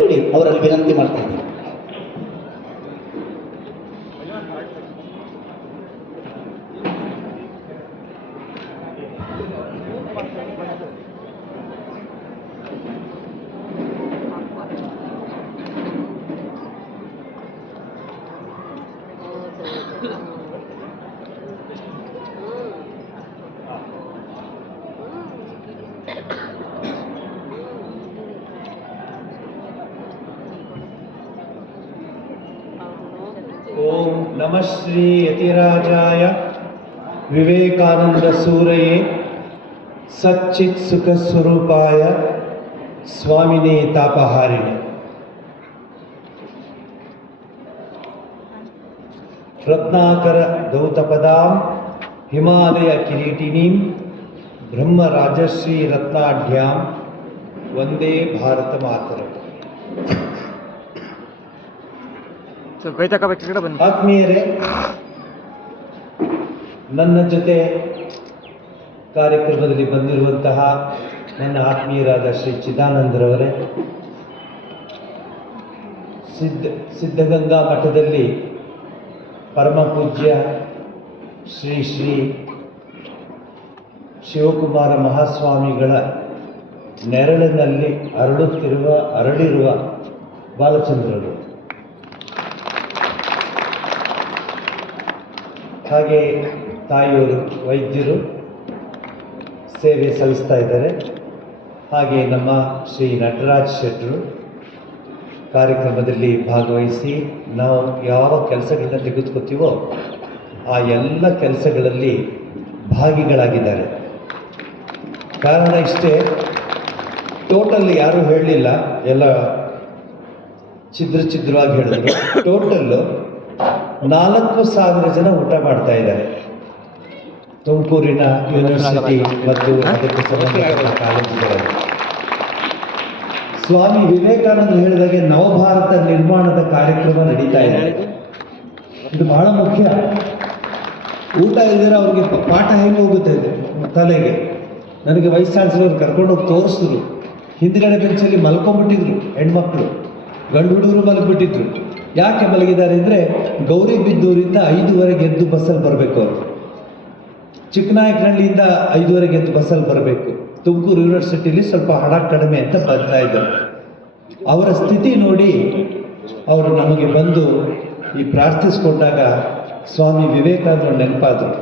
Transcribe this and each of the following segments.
ಅವರಲ್ಲಿ ವಿನಂತಿ ಮಾಡ್ತಾ ಇದ್ದೀನಿ. ओम नमः श्री यतिराजाय विवेकानंद सूरये सच्चित् सुख स्वरूपाय स्वामिने तापहारिणे रत्नाकर दौतपदां हिमालय किरीटिनीं ब्रह्म राजश्री रत्नाढ्यां वंदे भारत मातरम्. ಆತ್ಮೀಯರೇ, ನನ್ನ ಜೊತೆ ಕಾರ್ಯಕ್ರಮದಲ್ಲಿ ಬಂದಿರುವಂತಹ ನನ್ನ ಆತ್ಮೀಯರಾದ ಶ್ರೀ ಚಿದಾನಂದರವರೇ, ಸಿದ್ಧಗಂಗಾ ಮಠದಲ್ಲಿ ಪರಮ ಪೂಜ್ಯ ಶ್ರೀ ಶ್ರೀ ಶಿವಕುಮಾರ ಮಹಾಸ್ವಾಮಿಗಳ ನೆರಳಿನಲ್ಲಿ ಅರಳಿರುವ ಬಾಲಚಂದ್ರರು, ಹಾಗೆ ತಾಯಿಯವರು ವೈದ್ಯರು ಸೇವೆ ಸಲ್ಲಿಸ್ತಾ ಇದ್ದಾರೆ. ಹಾಗೆ ನಮ್ಮ ಶ್ರೀ ನಟರಾಜ್ ಶೆಟ್ಟರು ಕಾರ್ಯಕ್ರಮದಲ್ಲಿ ಭಾಗವಹಿಸಿ ನಾವು ಯಾವ ಕೆಲಸಗಳನ್ನ ತೆಗೆದುಕೊತೀವೋ ಆ ಎಲ್ಲ ಕೆಲಸಗಳಲ್ಲಿ ಭಾಗಿಗಳಾಗಿದ್ದಾರೆ. ಕಾರಣ ಇಷ್ಟೇ, ಟೋಟಲ್ ಯಾರೂ ಹೇಳಲಿಲ್ಲ, ಎಲ್ಲ ಛಿದ್ರವಾಗಿ ಹೇಳಿದ್ರು. ಟೋಟಲ್ಲು 4,000 ಜನ ಊಟ ಮಾಡ್ತಾ ಇದ್ದಾರೆ ತುಮಕೂರಿನ ಯೂನಿವರ್ಸಿಟಿ ಮತ್ತು ಅದಕ್ಕೆ ಸಂಬಂಧಪಟ್ಟ ಕಾಲೇಜುಗಳಲ್ಲಿ. ಸ್ವಾಮಿ ವಿವೇಕಾನಂದರು ಹೇಳಿದಾಗೆ ನವಭಾರತ ನಿರ್ಮಾಣದ ಕಾರ್ಯಕ್ರಮ ನಡೀತಾ ಇದೆ. ಇದು ಬಹಳ ಮುಖ್ಯ. ಊಟ ಇಲ್ದಿರ ಅವ್ರಿಗೆ ಪಾಠ ಹೇಗೆ ಹೋಗುತ್ತೆ ತಲೆಗೆ. ನನಗೆ ವೈಸ್ ಚಾನ್ಸಲರ್ ಕರ್ಕೊಂಡು ಹೋಗಿ ತೋರಿಸಿದ್ರು. ಹಿಂದ್ಗಡೆ ಬೆಂಚಲ್ಲಿ ಮಲ್ಕೊಂಡ್ಬಿಟ್ಟಿದ್ರು ಹೆಣ್ಮಕ್ಳು, ಗಂಡು ಹುಡುಗರು ಮಲಗಿಬಿಟ್ಟಿದ್ರು. ಯಾಕೆ ಮಲಗಿದ್ದಾರೆ ಅಂದರೆ ಗೌರಿಬಿದ್ದೂರಿಂದ 5:15 ಎದ್ದು ಬಸ್ಸಲ್ಲಿ ಬರಬೇಕು ಅವರು. ಚಿಕ್ಕನಾಯಕನಹಳ್ಳಿಯಿಂದ 5:15 ಎದ್ದು ಬಸ್ಸಲ್ಲಿ ಬರಬೇಕು. ತುಮಕೂರು ಯೂನಿವರ್ಸಿಟಿಲಿ ಸ್ವಲ್ಪ ಹಣ ಕಡಿಮೆ ಅಂತ ಬರ್ತಾ ಇದ್ದರು. ಅವರ ಸ್ಥಿತಿ ನೋಡಿ ಅವರು ನಮಗೆ ಬಂದು ಈ ಪ್ರಾರ್ಥಿಸ್ಕೊಂಡಾಗ ಸ್ವಾಮಿ ವಿವೇಕಾನಂದರು ನೆನಪಾದರು.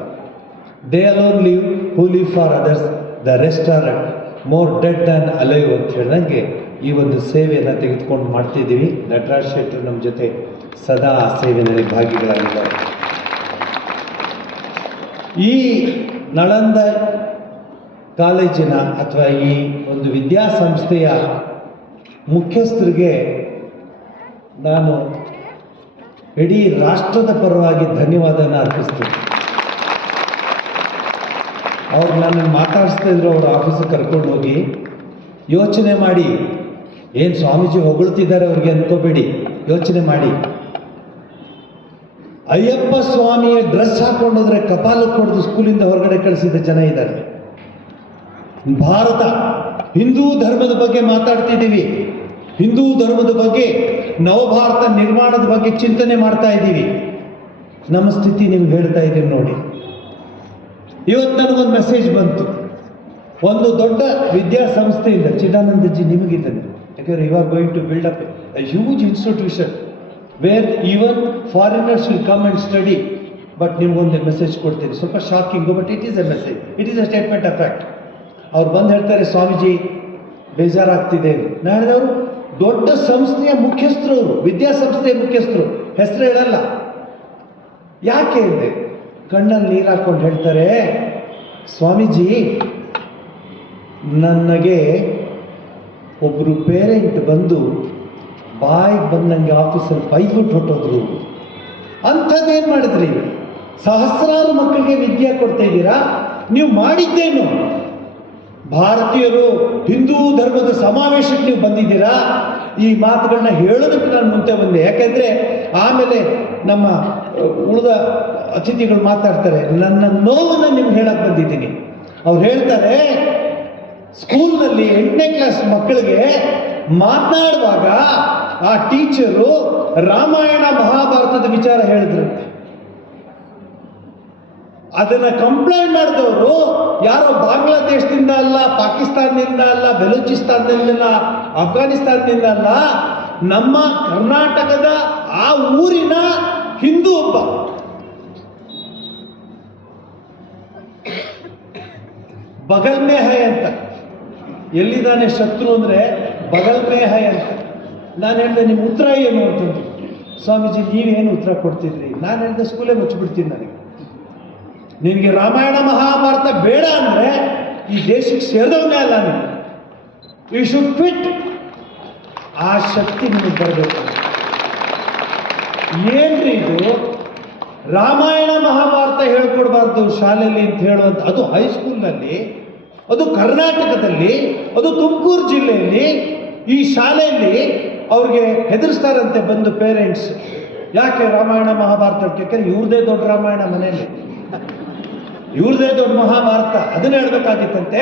They alone live who live for others, the rest are more dead than alive ಅಂತ ಹೇಳಿದಂಗೆ ಈ ಒಂದು ಸೇವೆಯನ್ನು ತೆಗೆದುಕೊಂಡು ಮಾಡ್ತಿದ್ದೀವಿ. ನಟರಾಜ್ ಶೆಟ್ಟರು ನಮ್ಮ ಜೊತೆ ಸದಾ ಆ ಸೇವೆಯಲ್ಲಿ ಭಾಗಿಗಳಾಗಿದ್ದಾರೆ. ಈ ನಳಂದ ಕಾಲೇಜಿನ ಅಥವಾ ಈ ಒಂದು ವಿದ್ಯಾಸಂಸ್ಥೆಯ ಮುಖ್ಯಸ್ಥರಿಗೆ ನಾನು ಇಡೀ ರಾಷ್ಟ್ರದ ಪರವಾಗಿ ಧನ್ಯವಾದನ ಅರ್ಪಿಸ್ತೀನಿ. ಅವ್ರು ನನ್ನನ್ನು ಮಾತಾಡಿಸ್ತಾ ಇದ್ರು. ಅವ್ರ ಆಫೀಸಿಗೆ ಕರ್ಕೊಂಡು ಹೋಗಿ ಯೋಚನೆ ಮಾಡಿ, ಏನು ಸ್ವಾಮೀಜಿ ಹೊಗಳ್ತಿದ್ದಾರೆ ಅವ್ರಿಗೆ ಅನ್ಕೋಬೇಡಿ, ಯೋಚನೆ ಮಾಡಿ. ಅಯ್ಯಪ್ಪ ಸ್ವಾಮಿಯ ಡ್ರೆಸ್ ಹಾಕೊಂಡೋದ್ರೆ ಕಪಾಲಕ್ಕೆ ಹೊಡೆದು ಸ್ಕೂಲಿಂದ ಹೊರಗಡೆ ಕಳಿಸಿದ ಜನ ಇದ್ದಾರೆ. ಭಾರತ ಹಿಂದೂ ಧರ್ಮದ ಬಗ್ಗೆ ಮಾತಾಡ್ತಿದ್ದೀವಿ, ಹಿಂದೂ ಧರ್ಮದ ಬಗ್ಗೆ, ನವಭಾರತ ನಿರ್ಮಾಣದ ಬಗ್ಗೆ ಚಿಂತನೆ ಮಾಡ್ತಾ ಇದ್ದೀವಿ. ನಮ್ಮ ಸ್ಥಿತಿ ನಿಮ್ಗೆ ಹೇಳ್ತಾ ಇದ್ದೀವಿ ನೋಡಿ. ಇವತ್ತು ನನಗೊಂದು ಮೆಸೇಜ್ ಬಂತು. ಒಂದು ದೊಡ್ಡ ವಿದ್ಯಾಸಂಸ್ಥೆಯಿಂದ, ಚಿದಾನಂದಜಿ ನಿಮಗಿದ್ದಾನೆ, ಯಾಕಂದರೆ you are going to build up a huge institution where even foreigners will come and study. But ನಿಮ್ಗೊಂದು ಮೆಸೇಜ್ ಕೊಡ್ತೀನಿ, ಸ್ವಲ್ಪ shocking, but it is a message, it is a statement of fact. ಅವ್ರು ಬಂದು ಹೇಳ್ತಾರೆ, ಸ್ವಾಮೀಜಿ ಬೇಜಾರಾಗ್ತಿದೆ. ನಾನು ಹೇಳಿದವರು ದೊಡ್ಡ ಸಂಸ್ಥೆಯ ಮುಖ್ಯಸ್ಥರು, ಅವರು ವಿದ್ಯಾಸಂಸ್ಥೆಯ ಮುಖ್ಯಸ್ಥರು, ಹೆಸರು ಹೇಳಲ್ಲ. ಯಾಕೆ ಅಂದೆ, ಕಣ್ಣಲ್ಲಿ ನೀರು ಹಾಕ್ಕೊಂಡು ಹೇಳ್ತಾರೆ, ಸ್ವಾಮೀಜಿ ನನಗೆ ಒಬ್ಬರು ಪೇರೆಂಟ್ ಬಂದು ಬಾಯಿಗೆ ಬಂದಂಗೆ ಆಫೀಸಲ್ಲಿ ಬೈದ್ಬಿಟ್ಟು ಹೊಟ್ಟೋದ್ರು. ಅಂಥದ್ದೇನು ಮಾಡಿದ್ರಿ? ಸಹಸ್ರಾರು ಮಕ್ಕಳಿಗೆ ವಿದ್ಯೆ ಕೊಡ್ತಾ ಇದ್ದೀರಾ, ನೀವು ಮಾಡಿದ್ದೇನು? ಭಾರತೀಯರು ಹಿಂದೂ ಧರ್ಮದ ಸಮಾವೇಶಕ್ಕೆ ನೀವು ಬಂದಿದ್ದೀರಾ? ಈ ಮಾತುಗಳನ್ನ ಹೇಳೋದಕ್ಕೆ ನಾನು ಮುಂದೆ ಬಂದೆ. ಯಾಕೆಂದರೆ ಆಮೇಲೆ ನಮ್ಮ ಉಳಿದ ಅತಿಥಿಗಳು ಮಾತಾಡ್ತಾರೆ. ನನ್ನ ನೋವನ್ನು ನಿಮ್ಗೆ ಹೇಳಕ್ಕೆ ಬಂದಿದ್ದೀನಿ. ಅವ್ರು ಹೇಳ್ತಾರೆ, ಸ್ಕೂಲ್ನಲ್ಲಿ 8ನೇ ಕ್ಲಾಸ್ ಮಕ್ಕಳಿಗೆ ಮಾತನಾಡುವಾಗ ಆ ಟೀಚರು ರಾಮಾಯಣ ಮಹಾಭಾರತದ ವಿಚಾರ ಹೇಳಿದ್ರಂತೆ. ಅದನ್ನ ಕಂಪ್ಲೇಂಟ್ ಮಾಡಿದವರು ಯಾರೋ ಬಾಂಗ್ಲಾದೇಶದಿಂದ ಅಲ್ಲ, ಪಾಕಿಸ್ತಾನದಿಂದ ಅಲ್ಲ, ಬೆಲೂಚಿಸ್ತಾನದಿಂದ ಅಲ್ಲ, ಅಫ್ಘಾನಿಸ್ತಾನದಿಂದ ಅಲ್ಲ, ನಮ್ಮ ಕರ್ನಾಟಕದ ಆ ಊರಿನ ಹಿಂದೂ ಒಬ್ಬ. ಬಗಲ್ ಮೇ ಹೈ ಅಂತ, ಎಲ್ಲಿದ್ದಾನೆ ಶತ್ರು ಅಂದರೆ ಬಗಲ್ ಮೇ ಹೈ ಅಂತ. ನಾನು ಹೇಳಿದೆ ನಿಮ್ಮ ಉತ್ತರ ಏನು ಅಂತಂದು. ಸ್ವಾಮೀಜಿ ನೀವೇನು ಉತ್ತರ ಕೊಡ್ತಿದ್ರಿ? ನಾನು ಹೇಳಿದೆ ಸ್ಕೂಲೇ ಮುಚ್ಚಿಬಿಡ್ತೀನಿ, ನನಗೆ ನಿನಗೆ ರಾಮಾಯಣ ಮಹಾಭಾರತ ಬೇಡ ಅಂದರೆ ಈ ದೇಶಕ್ಕೆ ಸೇರಿದವನೇ ಅಲ್ಲ ನೀವು. You should fit. ಆ ಶಕ್ತಿ ನಿಮಗೆ ಬರಬೇಕು. ಏನ್ರಿ ಇದು? ರಾಮಾಯಣ ಮಹಾಭಾರತ ಹೇಳ್ಕೊಡ್ಬಾರ್ದು ಶಾಲೆಯಲ್ಲಿ ಅಂತ ಹೇಳುವಂಥ, ಅದು ಹೈಸ್ಕೂಲ್ನಲ್ಲಿ, ಅದು ಕರ್ನಾಟಕದಲ್ಲಿ, ಅದು ತುಮಕೂರು ಜಿಲ್ಲೆಯಲ್ಲಿ, ಈ ಶಾಲೆಯಲ್ಲಿ ಅವ್ರಿಗೆ ಹೆದರ್ಸ್ತಾರಂತೆ ಬಂದು ಪೇರೆಂಟ್ಸ್. ಯಾಕೆ ರಾಮಾಯಣ ಮಹಾಭಾರತ? ಯಾಕಂದ್ರೆ ಇವ್ರದೇ ದೊಡ್ಡ ರಾಮಾಯಣ ಮನೆಯಲ್ಲಿ, ಇವ್ರದೇ ದೊಡ್ಡ ಮಹಾಭಾರತ. ಅದನ್ನ ಹೇಳ್ಬೇಕಾಗಿತ್ತಂತೆ.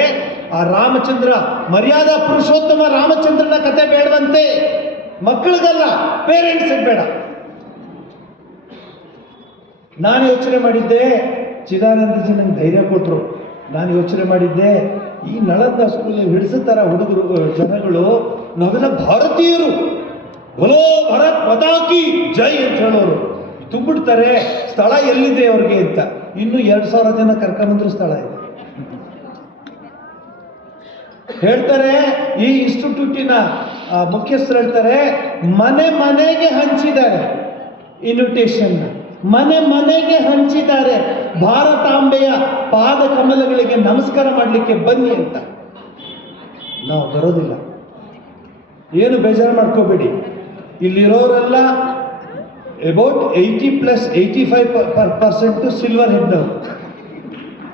ಆ ರಾಮಚಂದ್ರ, ಮರ್ಯಾದಾ ಪುರುಷೋತ್ತಮ ರಾಮಚಂದ್ರನ ಕತೆ ಬೇಡವಂತೆ, ಮಕ್ಕಳಿಗಲ್ಲ, ಪೇರೆಂಟ್ಸ್ಗೆ ಬೇಡ. ನಾನು ಯೋಚನೆ ಮಾಡಿದ್ದೆ, ಚಿದಾನಂದಜಿ ನಂಗೆ ಧೈರ್ಯ ಕೊಟ್ಟರು. ನಾನು ಯೋಚನೆ ಮಾಡಿದ್ದೆ, ಈ ನಳಂದ ಸ್ಕೂಲಲ್ಲಿ ಹಿಡಿಸುತ್ತಾರ ಹುಡುಗರು ಜನಗಳು, ನಾವೆಲ್ಲ ಭಾರತೀಯರು, ಬಲೋ ಭರತ್ ಮತಾಕಿ ಜೈ ಅಂತ ಹೇಳೋರು ತುಂಬಿಡ್ತಾರೆ. ಸ್ಥಳ ಎಲ್ಲಿದೆ ಅವ್ರಿಗೆ ಅಂತ. ಇನ್ನು 2,000 ಜನ ಕರ್ಕೊಂಬಂದ್ರು ಸ್ಥಳ ಇದೆ. ಹೇಳ್ತಾರೆ, ಈ ಇನ್ಸ್ಟಿಟ್ಯೂಟಿನ ಮುಖ್ಯಸ್ಥರು ಹೇಳ್ತಾರೆ, ಮನೆ ಮನೆಗೆ ಹಂಚಿದ್ದಾರೆ ಇನ್ವಿಟೇಷನ್, ಮನೆ ಮನೆಗೆ ಹಂಚಿದ್ದಾರೆ ಭಾರತಾಂಬೆಯ ಪಾದ ಕಮಲಗಳಿಗೆ ನಮಸ್ಕಾರ ಮಾಡಲಿಕ್ಕೆ ಬನ್ನಿ ಅಂತ. ನಾವು ಬರೋದಿಲ್ಲ, ಏನು ಬೇಜಾರು ಮಾಡ್ಕೋಬೇಡಿ. ಇಲ್ಲಿರೋರೆಲ್ಲ ಅಬೌಟ್ 80+85% ಸಿಲ್ವರ್ ಹೆಡ್ನವರು.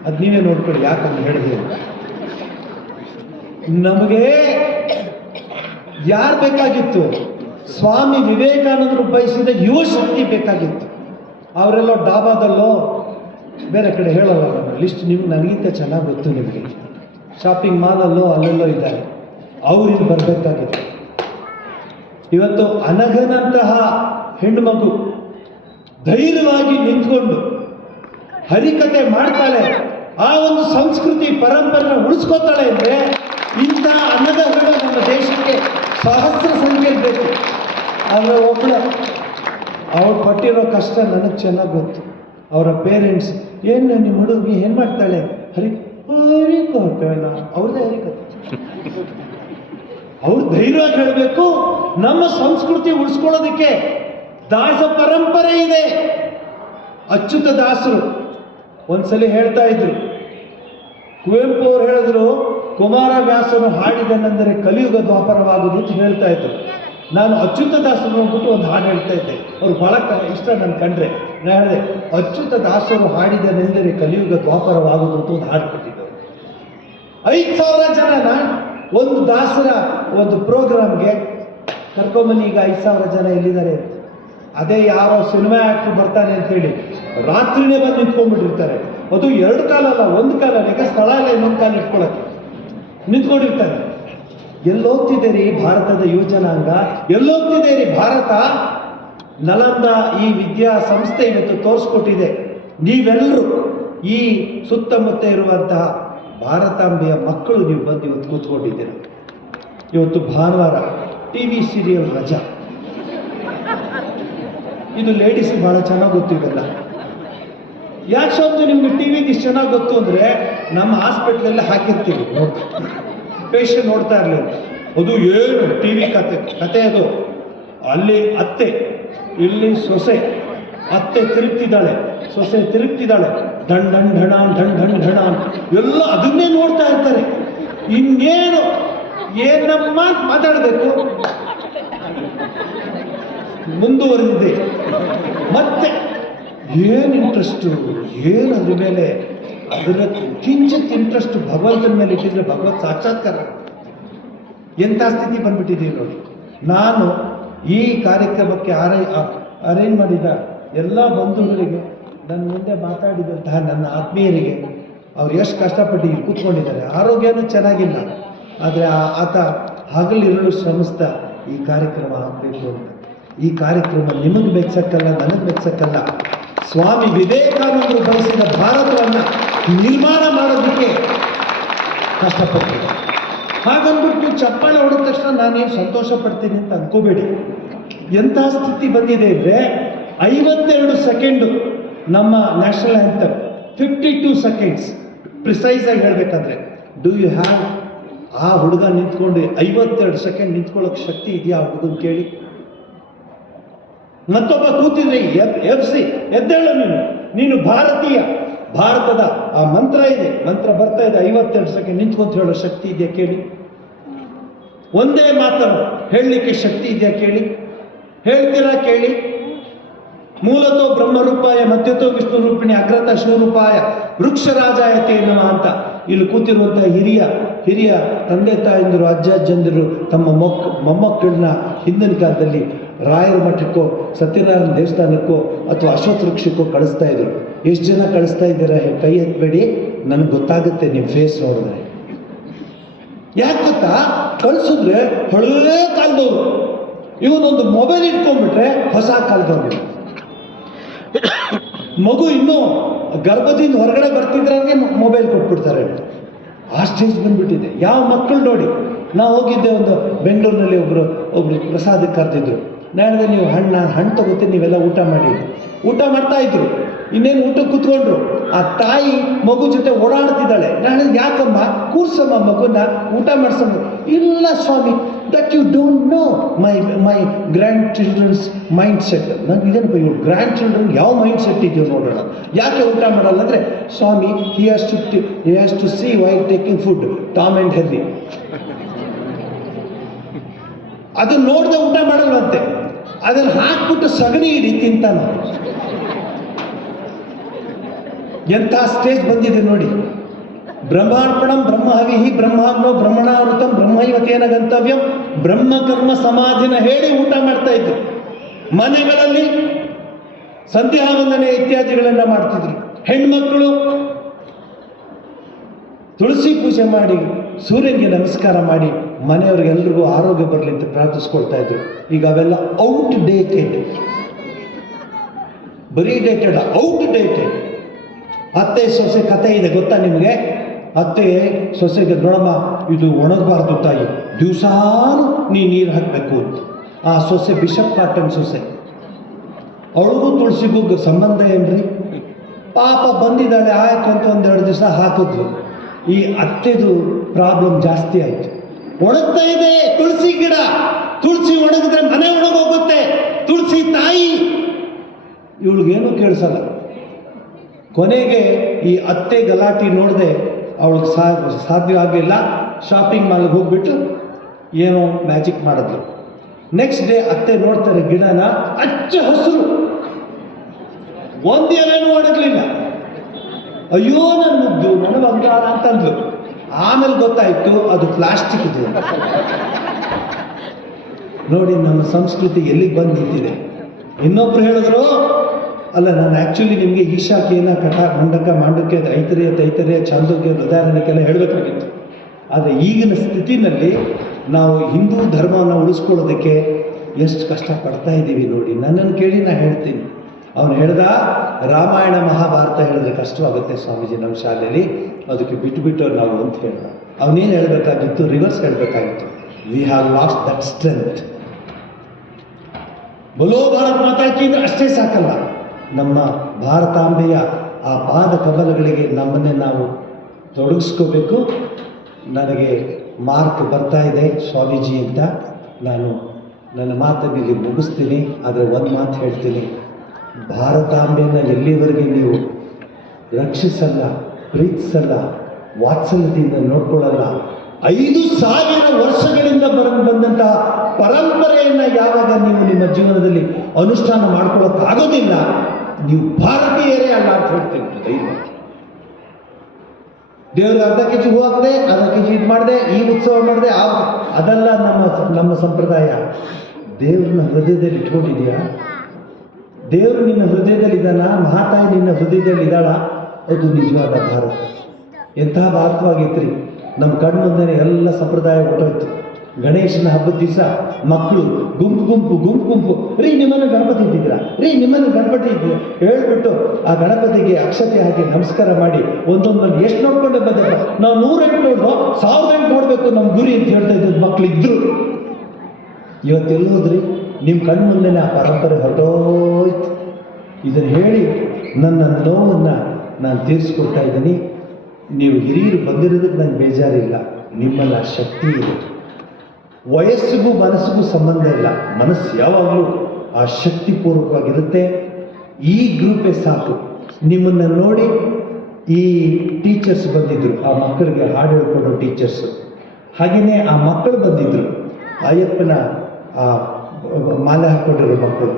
ಅದು ನೀವೇ ನೋಡ್ಕೊಳ್ಳಿ ಯಾಕಂತ ಹೇಳಿದೆ. ನಮಗೆ ಯಾರು ಬೇಕಾಗಿತ್ತು? ಸ್ವಾಮಿ ವಿವೇಕಾನಂದರು ಬಯಸಿದ ಯುವ ಶಕ್ತಿ ಬೇಕಾಗಿತ್ತು. ಅವರೆಲ್ಲೋ ಡಾಬಾದಲ್ಲೋ ಬೇರೆ ಕಡೆ ಹೇಳೋಲ್ಲ, ನಾನು ಲಿಸ್ಟ್ ನಿಮ್ಗೆ ನನಗಿಂತ ಚೆನ್ನಾಗಿ ಗೊತ್ತು. ನಿಮಗೆ ಶಾಪಿಂಗ್ ಮಾಲಲ್ಲೋ ಅಲ್ಲೆಲ್ಲೋ ಇದ್ದಾರೆ. ಅವ್ರಿಗೆ ಬರಬೇಕಾಗಿತ್ತು. ಇವತ್ತು ಅನಘನಂತಹ ಹೆಣ್ಣು ಮಗು ಧೈರ್ಯವಾಗಿ ನಿಂತ್ಕೊಂಡು ಹರಿಕತೆ ಮಾಡ್ತಾಳೆ, ಆ ಒಂದು ಸಂಸ್ಕೃತಿ ಪರಂಪರೆ ಉಳಿಸ್ಕೋತಾಳೆ ಅಂದರೆ ಇಂಥ ಅನಘಗಳು ನಮ್ಮ ದೇಶಕ್ಕೆ ಸಹಸ್ರ ಸಂಖ್ಯೆ ಬೇಕು. ಆದರೆ ಒಬ್ಬಳು ಅವ್ರು ಪಟ್ಟಿರೋ ಕಷ್ಟ ನನಗೆ ಚೆನ್ನಾಗಿ ಗೊತ್ತು. ಅವರ ಪೇರೆಂಟ್ಸ್, ಏನು ನಿಮ್ಮ ಹುಡುಗಿ ಏನು ಮಾಡ್ತಾಳೆ? ಹರಿಕೋತೇವಲ್ಲ, ಅವ್ರದ್ದೇ ಹರಿಕತೆ. ಅವ್ರು ಧೈರ್ಯವಾಗಿ ಹೇಳಬೇಕು. ನಮ್ಮ ಸಂಸ್ಕೃತಿ ಉಳಿಸ್ಕೊಳ್ಳೋದಕ್ಕೆ ದಾಸ ಪರಂಪರೆ ಇದೆ. ಅಚ್ಯುತ ದಾಸರು ಒಂದ್ಸಲಿ ಹೇಳ್ತಾ ಇದ್ರು, ಕುವೆಂಪು ಅವರು ಹೇಳಿದ್ರು, ಕುಮಾರವ್ಯಾಸನು ಹಾಡಿದನೆಂದರೆ ಕಲಿಯುಗ ದ್ವಾಪರವಾಗುವುದು ಅಂತ ಹೇಳ್ತಾ ಇದ್ರು. ನಾನು ಅಚ್ಯುತ ದಾಸರು ಹೋಗ್ಬಿಟ್ಟು ಒಂದು ಹಾಡು ಹೇಳ್ತಾ ಇದ್ದೆ. ಅವ್ರು ಭಾಳ ಇಷ್ಟ ನನ್ನ ಕಂಡ್ರೆ. ನಾನು ಹೇಳಿದೆ, ಅಚ್ಯುತ ದಾಸರು ಹಾಡಿದನೆಂದರೆ ಕಲಿಯುಗ ದ್ವಾಪರವಾಗುವುದು ಅಂತ ಒಂದು ಹಾಡು ಕೊಟ್ಟಿದ್ದರು. 5,000 ಜನನ ಒಂದು ದಾಸರ ಒಂದು ಪ್ರೋಗ್ರಾಮ್ಗೆ ಕರ್ಕೊಂಬನ್ನಿ. ಈಗ 5,000 ಜನ ಎಲ್ಲಿದ್ದಾರೆ ಅಂತ. ಅದೇ ಯಾರೋ ಸಿನಿಮಾ ಆ್ಯಕ್ಟ್ರು ಬರ್ತಾನೆ ಅಂತೇಳಿ ರಾತ್ರಿನೇ ಬಂದು ನಿಂತ್ಕೊಂಡ್ಬಿಟ್ಟಿರ್ತಾರೆ. ಅದು 2 ಕಾಲಲ್ಲ, 1 ಕಾಲಲ್ಲ. ಈಗ ಸ್ಥಳ ಇಲ್ಲ, ಇನ್ನೊಂದು ಕಾಲ ಇಟ್ಕೊಳಕ್ಕೆ ನಿಂತ್ಕೊಂಡಿರ್ತಾರೆ. ಎಲ್ಲೋಗ್ತಿದ್ದೀರಿ ಭಾರತದ ಯುವಜನಾಂಗ? ಎಲ್ಲೋಗ್ತಿದ್ದೀರಿ ಭಾರತ? ನಲಂದ ಈ ವಿದ್ಯಾ ಸಂಸ್ಥೆ ಇವತ್ತು ತೋರಿಸ್ಕೊಟ್ಟಿದೆ. ನೀವೆಲ್ಲರೂ ಈ ಸುತ್ತಮುತ್ತ ಇರುವಂತಹ ಭಾರತಾಂಬೆಯ ಮಕ್ಕಳು ನೀವು ಬಂದು ಇವತ್ತು ಕೂತ್ಕೊಂಡಿದ್ದೀರ. ಇವತ್ತು ಭಾನುವಾರ TV ಸೀರಿಯಲ್ ರಜಾ. ಇದು ಲೇಡೀಸ್ಗೆ ಭಾಳ ಚೆನ್ನಾಗಿ ಗೊತ್ತು. ಇವೆಲ್ಲ ಯಾಕೆ ಶಬ್ದ ನಿಮ್ಗೆ ಟಿವಿಗೆ ಇಷ್ಟು ಚೆನ್ನಾಗಿ ಗೊತ್ತು ಅಂದರೆ, ನಮ್ಮ ಹಾಸ್ಪಿಟ್ಲಲ್ಲಿ ಹಾಕಿರ್ತೀವಿ, ಪೇಷಂಟ್ ನೋಡ್ತಾ ಇರಲಿಲ್ಲ. ಅದು ಏನು TV ಕತೆ ಅದು. ಅಲ್ಲಿ ಅತ್ತೆ, ಇಲ್ಲಿ ಸೊಸೆ. ಅತ್ತೆ ತಿರುಗ್ತಿದ್ದಾಳೆ, ಸೊಸೆ ತಿರುಗ್ತಿದ್ದಾಳೆ, ಢಣ್ ಢಣ್ ಢಣ ಢಣ್ ಢಣ್ ಢಣ ಎಲ್ಲ ಅದನ್ನೇ ನೋಡ್ತಾ ಇರ್ತಾರೆ. ಇನ್ನೇನು ಏನಮ್ಮ ಮಾತಾಡಬೇಕು? ಮುಂದುವರೆದಿದೆ. ಮತ್ತೆ ಏನು ಇಂಟ್ರೆಸ್ಟು, ಏನು ಅದ್ರ ಮೇಲೆ, ಅದರ ಕಿಂಚಿತ್ ಇಂಟ್ರೆಸ್ಟ್ ಭಗವಂತನ ಮೇಲೆ ಇಟ್ಟಿದ್ರೆ ಭಗವತ್ ಸಾಕ್ಷಾತ್ಕಾರ. ಎಂಥ ಸ್ಥಿತಿ ಬಂದ್ಬಿಟ್ಟಿದ್ದೀವಿ ನೋಡಿ. ನಾನು ಈ ಕಾರ್ಯಕ್ರಮಕ್ಕೆ ಅರೇಂಜ್ ಮಾಡಿದ ಎಲ್ಲ ಬಂಧುಗಳಿಗೆ, ನನ್ನ ಮುಂದೆ ಮಾತಾಡಿದಂತಹ ನನ್ನ ಆತ್ಮೀಯರಿಗೆ, ಅವ್ರು ಎಷ್ಟು ಕಷ್ಟಪಟ್ಟು ಇಲ್ಲಿ ಕೂತ್ಕೊಂಡಿದ್ದಾರೆ. ಆರೋಗ್ಯನೂ ಚೆನ್ನಾಗಿಲ್ಲ, ಆದರೆ ಆತ ಹಗಲಿರುಳು ಶ್ರಮಿಸ್ತಾ ಈ ಕಾರ್ಯಕ್ರಮ ಆಗಬೇಕು ಅಂತ. ಈ ಕಾರ್ಯಕ್ರಮ ನಿಮಗೆ ಮೆಚ್ಚಕ್ಕಲ್ಲ, ನನಗೆ ಮೆಚ್ಚಕ್ಕಲ್ಲ, ಸ್ವಾಮಿ ವಿವೇಕಾನಂದರು ಬಯಸಿದ ಭಾರತವನ್ನು ನಿರ್ಮಾಣ ಮಾಡೋದಕ್ಕೆ ಕಷ್ಟಪಡ್ತೀನಿ. ಹಾಗಂದ್ಬಿಟ್ಟು ನೀವು ಚಪ್ಪಾಳೆ ಹೊಡೆದ ತಕ್ಷಣ ನಾನೇನು ಸಂತೋಷ ಪಡ್ತೀನಿ ಅಂತ ಅನ್ಕೋಬೇಡಿ. ಎಂಥ ಸ್ಥಿತಿ ಬಂದಿದೆ ಅಂದರೆ 52 ಸೆಕೆಂಡು ನಮ್ಮ ನ್ಯಾಷನಲ್ ಆ್ಯಂಥಮ್, 52 ಸೆಕೆಂಡ್ಸ್ ಪ್ರಿಸೈಸ್ ಆಗಿ ಹೇಳಬೇಕಾದ್ರೆ. ಡೂ ಯು ಹ್ಯಾವ್ ಆ ಹುಡುಗ ನಿಂತ್ಕೊಂಡು 52 ಸೆಕೆಂಡ್ ನಿಂತ್ಕೊಳ್ಳೋಕೆ ಶಕ್ತಿ ಇದೆಯಾ ಆ ಹುಡುಗನ ಕೇಳಿ. ಮತ್ತೊಬ್ಬ ಕೂತಿದ್ರೆ ಎಬ್ಸಿ ಎದ್ದೇಳು, ನೀನು ಭಾರತೀಯ, ಭಾರತದ ಆ ಮಂತ್ರ ಇದೆ, ಮಂತ್ರ ಬರ್ತಾ ಇದೆ, 52 ಸೆಕೆಂಡ್ ನಿಂತ್ಕೊಂತ ಹೇಳೋ ಶಕ್ತಿ ಇದೆಯಾ ಕೇಳಿ. ಒಂದೇ ಮಾತನ್ನು ಹೇಳಲಿಕ್ಕೆ ಶಕ್ತಿ ಇದೆಯಾ ಕೇಳಿ. ಹೇಳ್ತೀರಾ ಕೇಳಿ. ಮೂಲತೋ ಬ್ರಹ್ಮರೂಪಾಯ ಮಧ್ಯತೋ ವಿಷ್ಣು ರೂಪಿಣಿ ಅಗ್ರತ ಶಿವರೂಪಾಯ ವೃಕ್ಷರಾಜಾಯತೆ ನಮಃ ಅಂತ ಇಲ್ಲಿ ಕೂತಿರುವಂಥ ಹಿರಿಯ ತಂದೆ ತಾಯಂದಿರು, ಅಜ್ಜಂದಿರು ತಮ್ಮ ಮೊಮ್ಮಕ್ಕಳನ್ನ ಹಿಂದಿನ ಕಾಲದಲ್ಲಿ ರಾಯರ ಮಠಕ್ಕೋ ಸತ್ಯನಾರಾಯಣ ದೇವಸ್ಥಾನಕ್ಕೋ ಅಥವಾ ಅಶ್ವತ್ಥ ವೃಕ್ಷಕ್ಕೋ ಕಳಿಸ್ತಾ ಇದ್ರು. ಎಷ್ಟು ಜನ ಕಳಿಸ್ತಾ ಇದ್ದೀರಾ ಕೈ ಎತ್ತಬೇಡಿ, ನನಗೆ ಗೊತ್ತಾಗುತ್ತೆ ನಿಮ್ಮ ಫೇಸ್ ನೋಡಿದ್ರೆ. ಯಾಕೆ ಗೊತ್ತಾ, ಕಳಿಸಿದ್ರೆ ಹಳೇ ಕಾಲದವರು, ಇವನೊಂದು ಮೊಬೈಲ್ ಇಟ್ಕೊಂಡ್ಬಿಟ್ರೆ ಹೊಸ ಕಾಲದವ್ರು. ಮಗು ಇನ್ನೂ ಗರ್ಭದಿಂದ ಹೊರಗಡೆ ಬರ್ತಿದ್ರೆ ಮೊಬೈಲ್ ಕೊಟ್ಬಿಡ್ತಾರೆ. ಆ ಸ್ಟೇಜ್ ಬಂದ್ಬಿಟ್ಟಿದೆ. ಯಾವ ಮಕ್ಕಳು ನೋಡಿ, ನಾವು ಹೋಗಿದ್ದೆ ಒಂದು ಬೆಂಗಳೂರಿನಲ್ಲಿ ಒಬ್ಬರು ಪ್ರಸಾದಕ್ಕೆ ಕರೆದಿದ್ರು. ನಾಳೆ ನೀವು ಹಣ್ಣು ತಗೋತೀನಿ, ನೀವೆಲ್ಲ ಊಟ ಮಾಡ್ತಾ ಇದ್ರು. ಇನ್ನೇನು ಊಟಕ್ಕೆ ಕೂತ್ಕೊಂಡ್ರು. ಆ ತಾಯಿ ಮಗು ಜೊತೆ ಓಡಾಡ್ತಿದ್ದಾಳೆ. ನಾಳೆ ಯಾಕಮ್ಮ, ಕೂರ್ಸಮ್ಮ ಮಗುನ, ಊಟ ಮಾಡ್ಸಮ್ಮ. ಇಲ್ಲ ಸ್ವಾಮಿ, that you don't know my grandchildren's mindset. ನನಗೆ ಇದೇನಪ್ಪ ಇವ್ರು ಗ್ರ್ಯಾಂಡ್ ಚಿಲ್ಡ್ರನ್ ಯಾವ ಮೈಂಡ್ ಸೆಟ್ ಇದೆಯೋ ನೋಡೋಣ. ಯಾಕೆ ಊಟ ಮಾಡಲ್ಲ ಅಂದರೆ, ಸ್ವಾಮಿ he has to see while taking food Tom and Jerry. ಅದು ನೋಡ್ದೆ ಊಟ ಮಾಡಲ್ವಂತೆ. ಅದನ್ನು ಹಾಕ್ಬಿಟ್ಟು ಸಗಣಿ ಇಡಿ ತಿಂತಾನ. ಎಂಥ ಸ್ಟೇಜ್ ಬಂದಿದೆ ನೋಡಿ. ಬ್ರಹ್ಮಾರ್ಪಣಂ ಬ್ರಹ್ಮಹವಿಹಿ ಬ್ರಹ್ಮಾಗ್ನೋ ಬ್ರಹ್ಮಣಾವೃತಂ ಬ್ರಹ್ಮೈವತೇನ ಗಂತವ್ಯಂ ಬ್ರಹ್ಮಕರ್ಮ ಸಮಾಧಿನ ಹೇಳಿ ಊಟ ಮಾಡ್ತಾ ಇದ್ರು. ಮನೆಗಳಲ್ಲಿ ಸಂಧ್ಯಾ ವಂದನೆ ಇತ್ಯಾದಿಗಳನ್ನು ಮಾಡ್ತಿದ್ರು. ಹೆಣ್ಮಕ್ಕಳು ತುಳಸಿ ಪೂಜೆ ಮಾಡಿ, ಸೂರ್ಯನಿಗೆ ನಮಸ್ಕಾರ ಮಾಡಿ, ಮನೆಯವ್ರಿಗೆಲ್ರಿಗೂ ಆರೋಗ್ಯ ಬರಲಿ ಅಂತ ಪ್ರಾರ್ಥಿಸ್ಕೊಳ್ತಾ ಇದ್ರು. ಈಗ ಅವೆಲ್ಲ ಔಟ್ ಡೇಟೆಡ್, ಬರೀ ಡೇಟೆಡ್, ಔಟ್ ಡೇಟೆಡ್. ಅತ್ತೆ ಸೊಸೆ ಕತೆ ಇದೆ ಗೊತ್ತಾ ನಿಮಗೆ? ಅತ್ತೆ ಸೊಸೆಗೆ, ನೋಡಮ್ಮ ಇದು ಒಣಗಬಾರ್ದು ತಾಯಿ, ದಿವಸಾನು ನೀರು ಹಾಕಬೇಕು ಅಂತ. ಆ ಸೊಸೆ ಬಿಷಪ್ ಕಾಟನ್ ಸೊಸೆ, ಅವಳಿಗೂ ತುಳಸಿಗೂ ಸಂಬಂಧ ಏನ್ರಿ? ಪಾಪ ಬಂದಿದ್ದಾಳೆ, ಆಯ್ತು ಅಂತ 1-2 ದಿವಸ ಹಾಕಿದ್ಲು. ಈ ಅತ್ತೆದು ಪ್ರಾಬ್ಲಮ್ ಜಾಸ್ತಿ ಆಯಿತು. ಒಣಗ್ತಾ ಇದೆ ತುಳಸಿ ಗಿಡ, ತುಳಸಿ ಒಣಗಿದ್ರೆ ಮನೆ ಒಣಗೋಗುತ್ತೆ. ತುಳಸಿ ತಾಯಿ ಇವಳಿಗೇನು ಕೇಳಿಸಲ್ಲ. ಕೊನೆಗೆ ಈ ಅತ್ತೆ ಗಲಾಟೆ ನೋಡದೆ ಅವಳಿಗೆ ಸಾಧ್ಯ ಆಗಲಿಲ್ಲ. ಶಾಪಿಂಗ್ ಮಾಲ್ಗೆ ಹೋಗ್ಬಿಟ್ಟು ಏನೋ ಮ್ಯಾಜಿಕ್ ಮಾಡಿದ್ಲು. ನೆಕ್ಸ್ಟ್ ಡೇ ಅತ್ತೆ ನೋಡ್ತಾರೆ ಗಿಡನ, ಅಚ್ಚ ಹಸಿರು, ಒಂದು ಎಲೆನೂ ಒಣಗಲಿಲ್ಲ. ಅಯ್ಯೋ ನನ್ನ ಮುದ್ದು, ನನ್ನ ಬಂಗಾರ ಅಂತಂದ್ಲು. ಆಮೇಲೆ ಗೊತ್ತಾಯ್ತು ಅದು ಪ್ಲಾಸ್ಟಿಕ್ ಇದು. ನೋಡಿ ನಮ್ಮ ಸಂಸ್ಕೃತಿ ಎಲ್ಲಿಗೆ ಬಂದು ನಿಂತಿದೆ. ಇನ್ನೊಬ್ರು ಹೇಳಿದ್ರು, ಅಲ್ಲ ನಾನು ಆ್ಯಕ್ಚುಲಿ ನಿಮಗೆ ಈಶಾಕೇನ ಕಟ ಮಂಡಕ ಮಾಂಡಕ್ಯ ತೈತರ್ಯ ಚಾಂದೋಗ್ಯ ಹೃದಯಾರಣ್ಯಕ್ಕೆಲ್ಲ ಹೇಳಬೇಕಾಗಿತ್ತು. ಆದರೆ ಈಗಿನ ಸ್ಥಿತಿನಲ್ಲಿ ನಾವು ಹಿಂದೂ ಧರ್ಮವನ್ನು ಉಳಿಸ್ಕೊಳ್ಳೋದಕ್ಕೆ ಎಷ್ಟು ಕಷ್ಟಪಡ್ತಾ ಇದ್ದೀವಿ ನೋಡಿ. ನನ್ನನ್ನು ಕೇಳಿ ನಾನು ಹೇಳ್ತೀನಿ. ಅವನು ಹೇಳ್ದ, ರಾಮಾಯಣ ಮಹಾಭಾರತ ಹೇಳಿದ್ರೆ ಕಷ್ಟವಾಗುತ್ತೆ ಸ್ವಾಮೀಜಿ ನಮ್ಮ ಶಾಲೆಯಲ್ಲಿ, ಅದಕ್ಕೆ ಬಿಟ್ಟು ನಾವು ಅಂತ ಹೇಳ್ದ. ಅವನೇನು ಹೇಳಬೇಕಾಗಿತ್ತು? ರಿವರ್ಸ್ ಹೇಳಬೇಕಾಗಿತ್ತು. We have lost that strength. ಬಲೋ ಭಾರತ್ ಮಾತಾ ಕೀ ಅಂದ್ರೆ ಅಷ್ಟೇ ಸಾಕಲ್ಲ, ನಮ್ಮ ಭಾರತಾಂಬೆಯ ಆ ಪಾದ ಕಮಲಗಳಿಗೆ ನಮ್ಮನ್ನೇ ನಾವು ತೊಡಗಿಸ್ಕೋಬೇಕು. ನನಗೆ ಮಾರ್ಕ್ ಬರ್ತಾ ಇದೆ ಸ್ವಾಮೀಜಿ ಅಂತ. ನಾನು ನನ್ನ ಮಾತನ್ನು ಇಲ್ಲಿ ಮುಗಿಸ್ತೀನಿ. ಆದರೆ ಒಂದು ಮಾತು ಹೇಳ್ತೀನಿ, ಭಾರತಾಂಬೆಯನ್ನು ಎಲ್ಲಿವರೆಗೆ ನೀವು ರಕ್ಷಿಸಲ್ಲ, ಪ್ರೀತಿಸಲ್ಲ, ವಾತ್ಸಲ್ಯದಿಂದ ನೋಡ್ಕೊಳ್ಳಲ್ಲ, 5000 ವರ್ಷಗಳಿಂದ ಬಂದಂತಹ ಪರಂಪರೆಯನ್ನು ಯಾವಾಗ ನೀವು ನಿಮ್ಮ ಜೀವನದಲ್ಲಿ ಅನುಷ್ಠಾನ ಮಾಡ್ಕೊಳ್ಳೋಕ್ಕಾಗೋದಿಲ್ಲ, ನೀವು ಭಾರತೀಯರೇ ಅಲ್ಲ ಅಂತ ಹೇಳ್ತೀನಿ. ದೇವ್ರಿಗೆ ಅರ್ಧ ಕೆಜಿ ಹೂ ಹಾಕಿದೆ, ಅರ್ಧ ಕೆಜಿ ಇದು ಮಾಡಿದೆ, ಈ ಉತ್ಸವ ಮಾಡಿದೆ, ಅದೆಲ್ಲ ನಮ್ಮ ಸಂಪ್ರದಾಯ. ದೇವ್ರನ್ನ ಹೃದಯದಲ್ಲಿ ಇಟ್ಕೊಂಡಿದೆಯಾ? ದೇವರು ನಿನ್ನ ಹೃದಯದಲ್ಲಿ ಇದ್ದಾನ? ಮಹಾತಾಯಿ ನಿನ್ನ ಹೃದಯದಲ್ಲಿ ಇದ್ದಾಳ? ಅದು ನಿಜವಾದ ಭಾರತ. ಎಂಥ ಭಾರತವಾಗಿತ್ತು ರೀ. ನಮ್ಮ ಕಣ್ಣು ಮುಂದೆ ಎಲ್ಲ ಸಂಪ್ರದಾಯ ಹೊಟ್ಟೋಯ್ತು. ಗಣೇಶನ ಹಬ್ಬದ ದಿವಸ ಮಕ್ಕಳು ಗುಂಪು ರೀ ನಿಮ್ಮನ್ನು ಗಣಪತಿ ಇಟ್ಟಿದ್ದೀರಾ, ರೀ ನಿಮ್ಮನ್ನು ಗಣಪತಿ ಇದ್ದೀರಾ ಹೇಳ್ಬಿಟ್ಟು ಆ ಗಣಪತಿಗೆ ಅಕ್ಷತೆ ಹಾಕಿ ನಮಸ್ಕಾರ ಮಾಡಿ ಒಂದೊಂದು ಎಷ್ಟು ನೋಡ್ಕೊಂಡೆ ಬಂದಪ್ಪ, ನಾವು 100 ಗಂಟೆ ನೋಡ್ದೋ 1000 ಗಂಟೆ ನೋಡಬೇಕು ನಮ್ಮ ಗುರಿ ಅಂತ ಹೇಳ್ತಾ ಇದ್ದದ್ದು ಮಕ್ಕಳಿದ್ರು. ಇವತ್ತೆಲ್ಲೋದ್ರಿ ನಿಮ್ಮ ಕಣ್ಮುಂದೆನೇ ಆ ಪರಂಪರೆ ಹೊರಟೋಯ್ತು. ಇದನ್ನು ಹೇಳಿ ನನ್ನ ನೋವನ್ನು ನಾನು ತೀರಿಸ್ಕೊಡ್ತಾ ಇದ್ದೀನಿ. ನೀವು ಹಿರಿಯರು ಬಂದಿರೋದಕ್ಕೆ ನನಗೆ ಬೇಜಾರಿಲ್ಲ, ನಿಮ್ಮಲ್ಲಿ ಆ ಶಕ್ತಿ ಇದೆ. ವಯಸ್ಸಿಗೂ ಮನಸ್ಸಿಗೂ ಸಂಬಂಧ ಇಲ್ಲ, ಮನಸ್ಸು ಯಾವಾಗಲೂ ಆ ಶಕ್ತಿಪೂರ್ವಕವಾಗಿರುತ್ತೆ. ಈ ಗ್ರೂಪೇ ಸಾಕು. ನಿಮ್ಮನ್ನು ನೋಡಿ ಈ ಟೀಚರ್ಸ್ ಬಂದಿದ್ದರು, ಆ ಮಕ್ಕಳಿಗೆ ಹಾಡು ಹೇಳ್ಕೊಡೋ ಟೀಚರ್ಸು. ಹಾಗೆಯೇ ಆ ಮಕ್ಕಳು ಬಂದಿದ್ದರು, ಅಯ್ಯಪ್ಪನ ಆ ಮಾಲೆ ಹಾಕ್ಕೊಂಡಿರೋ ಮಕ್ಕಳು.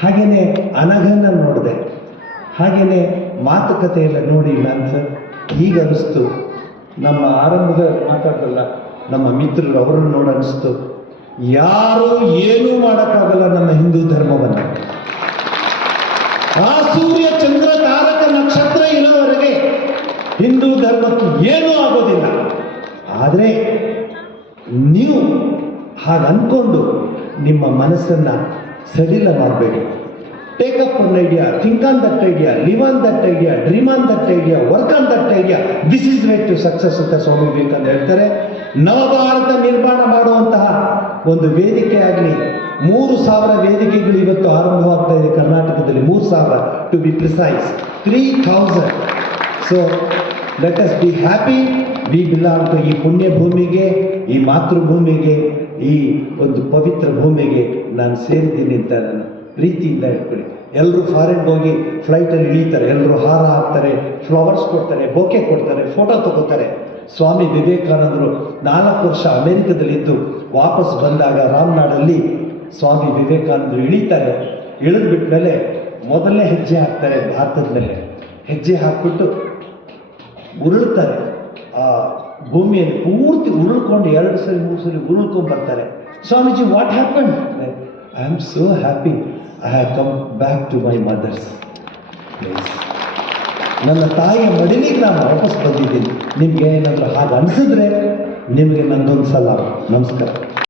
ಹಾಗೆಯೇ ಅನಘನ ನೋಡಿದೆ. ಹಾಗೆಯೇ ಮಾತುಕತೆ ಎಲ್ಲ ನೋಡಿ ನಾನು ಈಗ ಅನ್ನಿಸ್ತು, ನಮ್ಮ ಆರಂಭದ ಮಾತಾಡಲ್ಲ ನಮ್ಮ ಮಿತ್ರರು ಅವರನ್ನು ನೋಡಿ ಅನ್ನಿಸ್ತು, ಯಾರೂ ಏನೂ ಮಾಡೋಕ್ಕಾಗಲ್ಲ ನಮ್ಮ ಹಿಂದೂ ಧರ್ಮವನ್ನು. ಆ ಸೂರ್ಯ ಚಂದ್ರ ತಾರಕ ನಕ್ಷತ್ರ ಇರೋವರೆಗೆ ಹಿಂದೂ ಧರ್ಮಕ್ಕೆ ಏನೂ ಆಗೋದಿಲ್ಲ. ಆದರೆ ನೀವು ಹಾಗೆ ಅಂದ್ಕೊಂಡು ನಿಮ್ಮ ಮನಸ್ಸನ್ನು ಸಡಿಲ ಮಾಡಬೇಡಿ. Take up one idea, think on that idea, live on that idea, dream on that idea, work on that idea. This is way to success ಅಂತ ಸ್ವಾಮಿ ವಿವೇಕಾನಂದ ಹೇಳ್ತಾರೆ. ನವಭಾರತ ನಿರ್ಮಾಣ ಮಾಡುವಂತಹ ಒಂದು ವೇದಿಕೆ ಆಗಲಿ, 3000 ವೇದಿಕೆಗಳು ಇವತ್ತು ಆರಂಭವಾಗ್ತಾ ಇದೆ ಕರ್ನಾಟಕದಲ್ಲಿ. 3000 to be precise, 3000. So let us be happy. We belong to ಈ ಪುಣ್ಯ ಭೂಮಿಗೆ, ಈ ಮಾತೃಭೂಮಿಗೆ, ಈ ಒಂದು ಪವಿತ್ರ ಭೂಮಿಗೆ ನಾನು ಸೇರಿದ್ದೀನಿ ಅಂತ ನಾನು ಪ್ರೀತಿಯಿಂದ ಹೇಳ್ಕೊಳ್ಳಿ. ಎಲ್ಲರೂ ಫಾರಿನ್ಗೆ ಹೋಗಿ ಫ್ಲೈಟಲ್ಲಿ ಇಳೀತಾರೆ, ಎಲ್ಲರೂ ಹಾರ ಹಾಕ್ತಾರೆ, ಫ್ಲವರ್ಸ್ ಕೊಡ್ತಾರೆ, ಬೊಕೆ ಕೊಡ್ತಾರೆ, ಫೋಟೋ ತಗೋತಾರೆ. ಸ್ವಾಮಿ ವಿವೇಕಾನಂದರು 4 ವರ್ಷ ಅಮೆರಿಕದಲ್ಲಿದ್ದು ವಾಪಸ್ ಬಂದಾಗ ರಾಮನಾಡಲ್ಲಿ ಸ್ವಾಮಿ ವಿವೇಕಾನಂದರು ಇಳೀತಾರೆ. ಇಳಿದ್ಬಿಟ್ಮೇಲೆ ಮೊದಲನೇ ಹೆಜ್ಜೆ ಹಾಕ್ತಾರೆ ಭಾರತದ ಮೇಲೆ. ಹೆಜ್ಜೆ ಹಾಕ್ಬಿಟ್ಟು ಉರುಳ್ತಾರೆ. ಆ ಭೂಮಿಯಲ್ಲಿ ಪೂರ್ತಿ ಉರುಳ್ಕೊಂಡು 2 ಸರಿ 3 ಸರಿ ಉರುಳ್ಕೊಂಡು ಬರ್ತಾರೆ. Swamiji, what happen? I am so happy, I have come back to my mother's place. ನನ್ನ ತಾಯಿಯ ಮಡಿಲಿಗೆ ನಾನು ವಾಪಸ್ ಬಂದಿದ್ದೀನಿ. ನಿಮಗೆ ಏನಾದರೂ ಹಾಗೆ ಅನಿಸಿದ್ರೆ ನಿಮಗೆ ನಂದೊಂದು ಸಲ ನಮಸ್ಕಾರ.